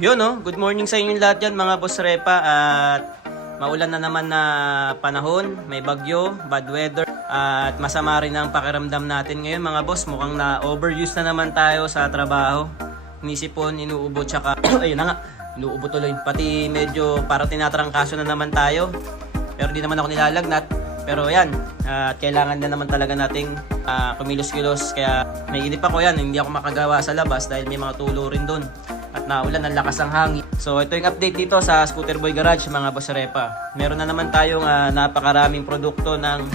Yun good morning sa inyong lahat dyan mga boss Repa. At maulan na naman na panahon, may bagyo, bad weather, at masama rin ang pakiramdam natin ngayon mga boss. Mukhang na overuse na naman tayo sa trabaho. Inisipon, inuubo, tsaka ayun na nga, inuubo tuloy. Pati medyo para tinatrangkaso na naman tayo. Pero di naman ako nilalagnat. Pero yan, at kailangan na naman talaga nating kumilos-kilos. Kaya may inip ako yan, hindi ako makagawa sa labas dahil may mga tulo rin doon. At naulan, ang lakas ng hangin. So ito yung update dito sa Scooter Boy Garage mga boss Repa. Meron na naman tayong napakaraming produkto ng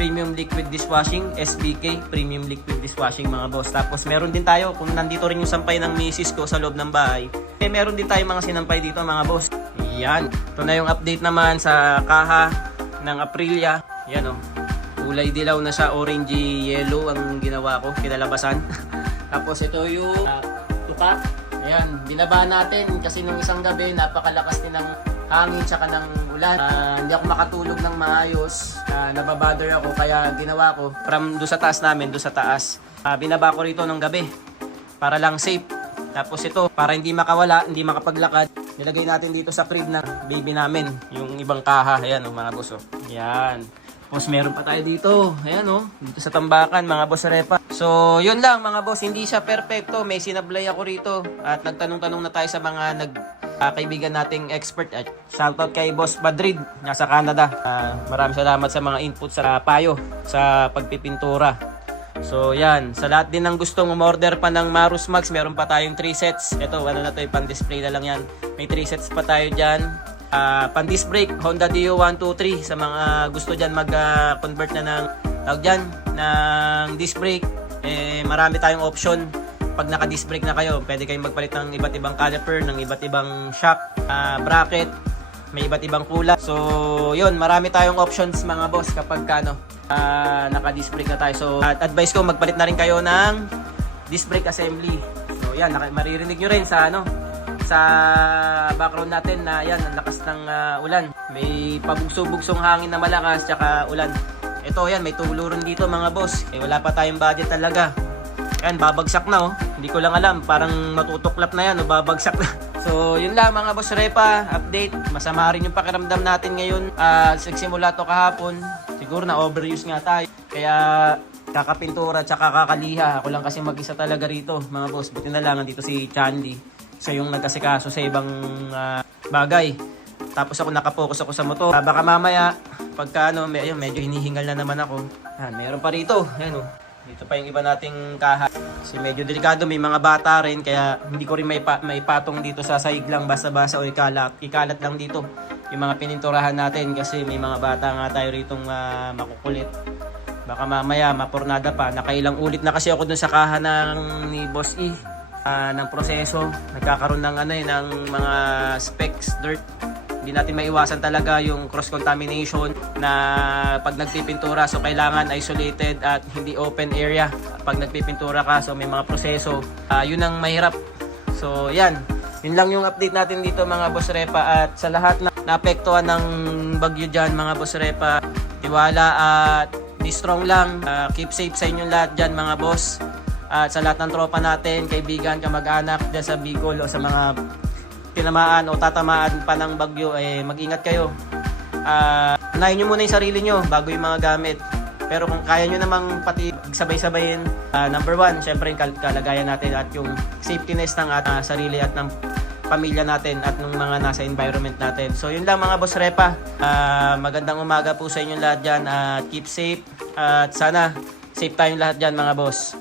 Premium Liquid Dishwashing, SBK Premium Liquid Dishwashing mga boss. Tapos meron din tayo, kung nandito rin yung sampay ng misis ko sa loob ng bahay, meron din tayong mga sinampay dito mga boss. Yan, ito na yung update naman sa kaha ng Aprilia. Yan kulay dilaw na siya, orangey yellow ang ginawa ko, kinalabasan. Tapos ito yung tuka. Ayan, binaba natin kasi nung isang gabi napakalakas din ng hangin tsaka ng ulan. Hindi ako makatulog ng maayos. Nababother ako kaya ginawa ko from do sa taas namin, do sa taas. Binaba ko rito nung gabi para lang safe. Tapos ito, para hindi makawala, hindi makapaglakad, nilagay natin dito sa crib na baby namin, yung ibang kaha. Ayan mga boss. Ayan. Tapos meron pa tayo dito. Ayan dito sa tambakan mga boss Repa. So yun lang mga boss, hindi siya perfecto. May sinablay ako rito. At nagtanong-tanong na tayo sa mga kaibigan nating expert. At shoutout kay Boss Madrid, nasa Canada. Maraming salamat sa mga input sa payo sa pagpipintura. So yan, sa lahat din ng gustong umorder pa ng Marus Max, meron pa tayong 3 sets. Ito, na to, pan-display na lang yan. May 3 sets pa tayo dyan. Pan-disc brake, Honda Dio 123. Sa mga gusto dyan mag-convert na ng tawag dyan, ng disc brake, marami tayong option. Pag naka-disc brake na kayo, pwede kayong magpalit ng iba't ibang caliper, ng iba't ibang shock, bracket, may iba't ibang kulay. So yun, marami tayong options mga boss kapag naka-disc brake na tayo. So advice ko, magpalit na rin kayo ng disc brake assembly. So yan, maririnig nyo rin sa background natin na yan, ang lakas ng ulan. May pabugso-bugsong hangin na malakas tsaka ulan. Ito yan, may tulo rin dito mga boss. Wala pa tayong budget talaga. Yan, babagsak na Hindi ko lang alam, parang matutuklap na yan babagsak na. So yun lang mga boss Repa, update. Masama rin yung pakiramdam natin ngayon. Sigsimula to kahapon. Siguro na overuse nga tayo. Kaya kakapintura tsaka kakaliha. Ako lang kasi mag-isa talaga rito mga boss. Buti na lang nandito si Chandy. So yung nagkasikaso sa ibang bagay. Tapos ako nakapokus ako sa motor. Baka mamaya pagka medyo hinihingal na naman ako. Meron pa rito. Ayan Dito pa yung iba nating kaha. Kasi medyo delikado, may mga bata rin. Kaya hindi ko rin maipatong dito sa sahig lang basta-basta o ikalat lang dito yung mga pininturahan natin. Kasi may mga bata nga tayo ritong makukulit. Baka mamaya mapurnada pa. Nakailang ulit na kasi ako dun sa kaha ni Boss E. Ng proseso, nagkakaroon ng ng mga specks, dirt. Hindi natin maiwasan talaga yung cross-contamination na pag nagpipintura. So kailangan isolated at hindi open area pag nagpipintura ka. So may mga proseso, yun ang mahirap. So yan, yun lang yung update natin dito mga boss Repa. At sa lahat na naapektuhan ng bagyo dyan mga boss Repa, tiwala at be strong lang. Keep safe sa inyong lahat dyan mga boss. At sa lahat ng tropa natin, kaibigan, kamag-anak dyan sa Bicol o sa mga tinamaan o tatamaan pa ng bagyo, mag-ingat kayo. Unahin nyo muna yung sarili nyo bago yung mga gamit. Pero kung kaya nyo namang pati sabay-sabayin, number 1, syempre yung kalagayan natin at yung safetyness ng sarili at ng pamilya natin at ng mga nasa environment natin. So yun lang mga boss Repa. Magandang umaga po sa inyong lahat dyan at keep safe. At sana safe tayong lahat dyan mga boss.